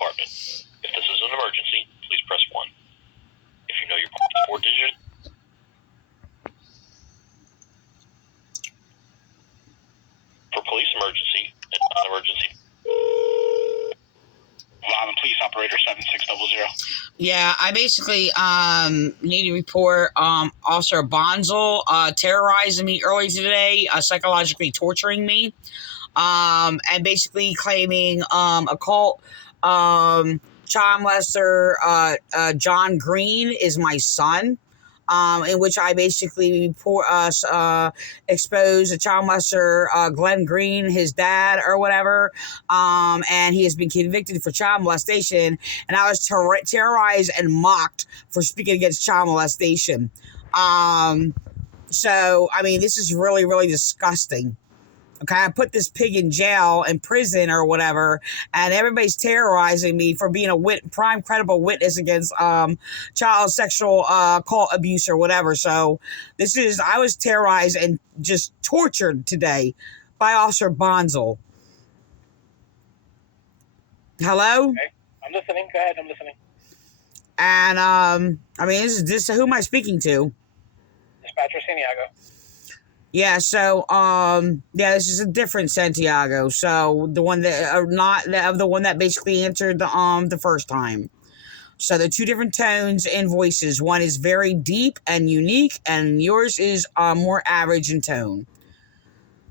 department. If this is an emergency, please press 1. If you know your police 4-digit, for police emergency and non-emergency. Vineland Police Operator 7600. Yeah, I basically need to report Officer Bonsell terrorizing me early today, psychologically torturing me, and basically claiming occult child molester John Green is my son. In which I basically expose a child molester, Glenn Green, his dad or whatever, and he has been convicted for child molestation, and I was terrorized and mocked for speaking against child molestation. So, I mean, this is really, really disgusting. Okay, I put this pig in jail, in prison or whatever, and everybody's terrorizing me for being a prime credible witness against child sexual cult abuse or whatever. So I was terrorized and just tortured today by Officer Bonsell. Hello? Okay, I'm listening. Go ahead, I'm listening. And I mean, this who am I speaking to? Dispatcher Santiago. Yeah, so this is a different Santiago. So the one that the one that basically answered the first time. So the two different tones and voices. One is very deep and unique, and yours is more average in tone.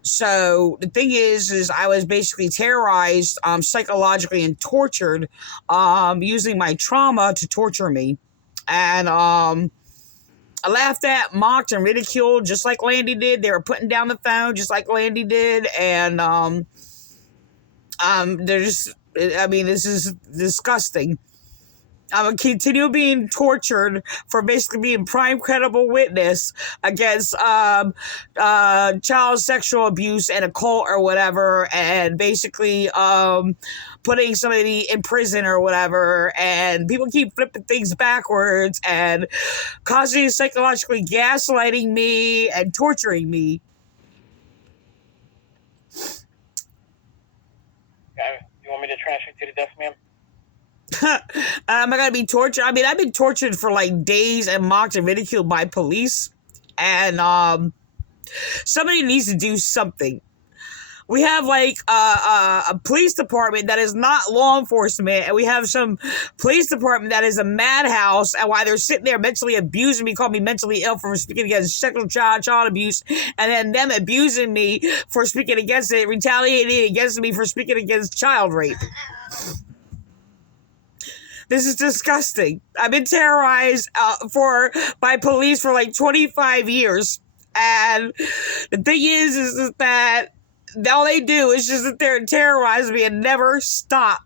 So the thing is I was basically terrorized psychologically and tortured using my trauma to torture me, and I laughed at, mocked, and ridiculed just like Landy did. They were putting down the phone just like Landy did. And they're just, I mean, this is disgusting. I'm going to continue being tortured for basically being prime credible witness against child sexual abuse and occult or whatever, and basically putting somebody in prison or whatever, and people keep flipping things backwards and constantly psychologically gaslighting me and torturing me. Okay. You want me to transfer to the desk, ma'am? Am I gonna be tortured? I mean, I've been tortured for like days and mocked and ridiculed by police, and somebody needs to do something. We have like a police department that is not law enforcement, and we have some police department that is a madhouse, and while they're sitting there mentally abusing me, calling me mentally ill for speaking against sexual child abuse, and then them abusing me for speaking against it, retaliating against me for speaking against child rape. This is disgusting. I've been terrorized by police for like 25 years. And the thing is that all they do is just sit there and terrorize me and never stop.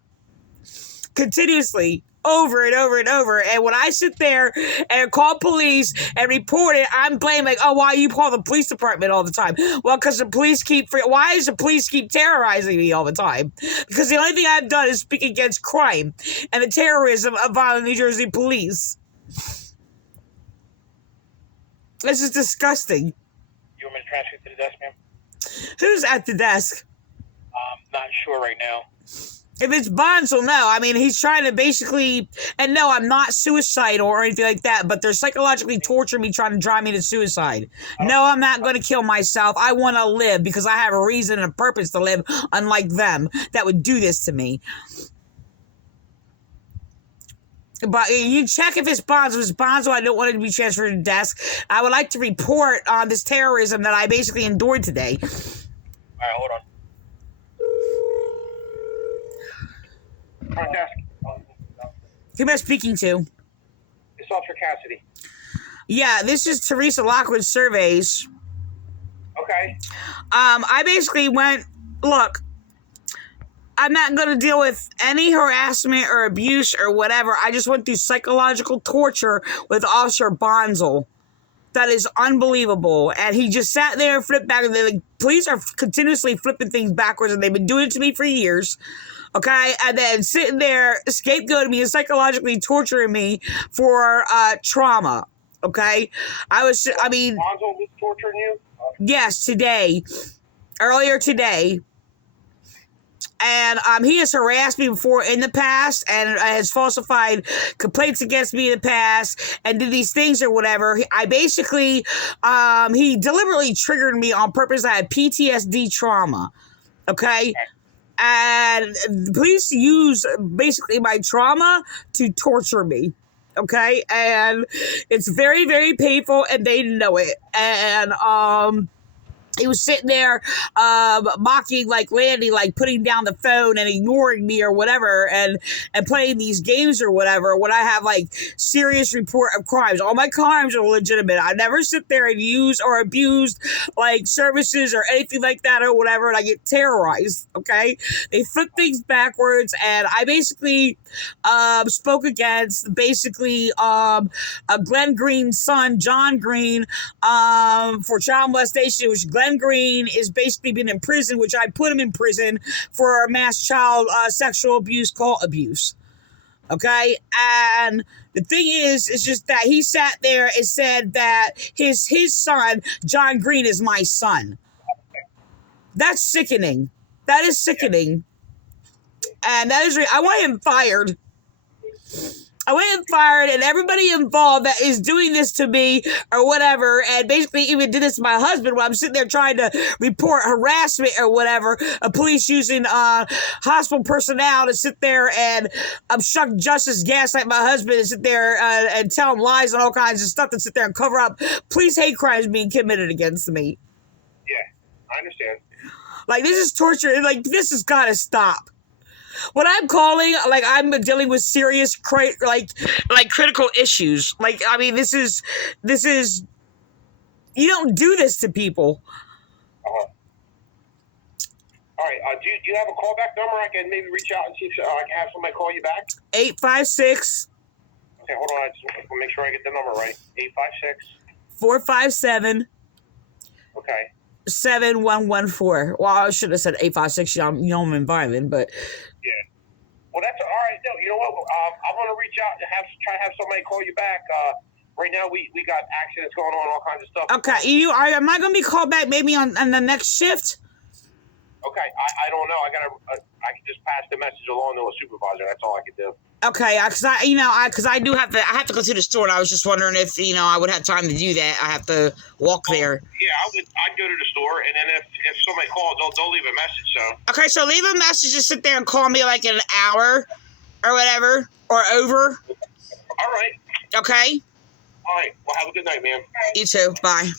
Continuously. Over and over and over. And when I sit there and call police and report it, I'm blamed like, oh, why you call the police department all the time? Well, because the police why does the police keep terrorizing me all the time? Because the only thing I've done is speak against crime and the terrorism of violent New Jersey police. This is disgusting. You want me to transfer to the desk, ma'am? Who's at the desk? Not sure right now. If it's Bonsell, no. I mean, he's trying to basically, and no, I'm not suicidal or anything like that, but they're psychologically torturing me, trying to drive me to suicide. No, I'm not going to kill myself. I want to live because I have a reason and a purpose to live, unlike them that would do this to me. But you check if it's Bonsell. If it's Bonsell, I don't want it to be transferred to the desk. I would like to report on this terrorism that I basically endured today. All right, hold on. Front desk. Who am I speaking to? It's Officer Cassidy. Yeah, this is Teresa Lockwood Surveys. Okay. I basically went, look, I'm not going to deal with any harassment or abuse or whatever. I just went through psychological torture with Officer Bonsell. That is unbelievable. And he just sat there and flipped back. And the police are continuously flipping things backwards, and they've been doing it to me for years. Okay? And then sitting there, scapegoating me and psychologically torturing me for trauma. Okay? Bonsell was torturing you? Yes, today. Earlier today. And he has harassed me before in the past and has falsified complaints against me in the past and did these things or whatever. I basically, he deliberately triggered me on purpose. I had PTSD trauma. Okay. And the police use basically my trauma to torture me. Okay. And it's very, very painful and they know it. And, he was sitting there mocking like Landy, like putting down the phone and ignoring me or whatever and playing these games or whatever when I have like serious report of crimes. All my crimes are legitimate. I never sit there and use or abuse like services or anything like that or whatever, and I get terrorized, okay? They flip things backwards, and I basically spoke against basically Glenn Green's son, John Green, for child molestation, which Glenn Green is basically been in prison, which I put him in prison for mass child sexual abuse, cult abuse. Okay, and the thing is just that he sat there and said that his son, John Green, is my son. That's sickening. That is sickening. And that is, I want him fired. I want him fired, and everybody involved that is doing this to me or whatever, and basically even did this to my husband when I'm sitting there trying to report harassment or whatever, a police using hospital personnel to sit there and obstruct justice, gaslight my husband, and sit there and tell him lies and all kinds of stuff, to sit there and cover up police hate crimes being committed against me. Yeah, I understand. Like, this is torture. Like, this has got to stop. What I'm calling, like, I'm dealing with serious, like critical issues. Like, I mean, this is, you don't do this to people. Uh-huh. All right. Do you have a callback number? I can maybe reach out and see if I can have somebody call you back. 856. Okay, hold on. I just want to make sure I get the number right. 856. 457. Okay. 7114. Well, I should have said 856. You know I'm in Vineland, but yeah. Well, that's all right. No, you know what? I'm gonna reach out and try to have somebody call you back. Right now we got accidents going on, all kinds of stuff. Okay, am I gonna be called back maybe on the next shift? Okay, I don't know. I can just pass the message along to a supervisor. That's all I can do. Okay, because I have to go to the store, and I was just wondering if I would have time to do that. I have to walk there. Yeah, I'd go to the store, and then if somebody calls, they'll leave a message. So. Okay, so leave a message. Just sit there and call me like in an hour, or whatever, or over. All right. Okay. All right. Well, have a good night, man. You too. Bye.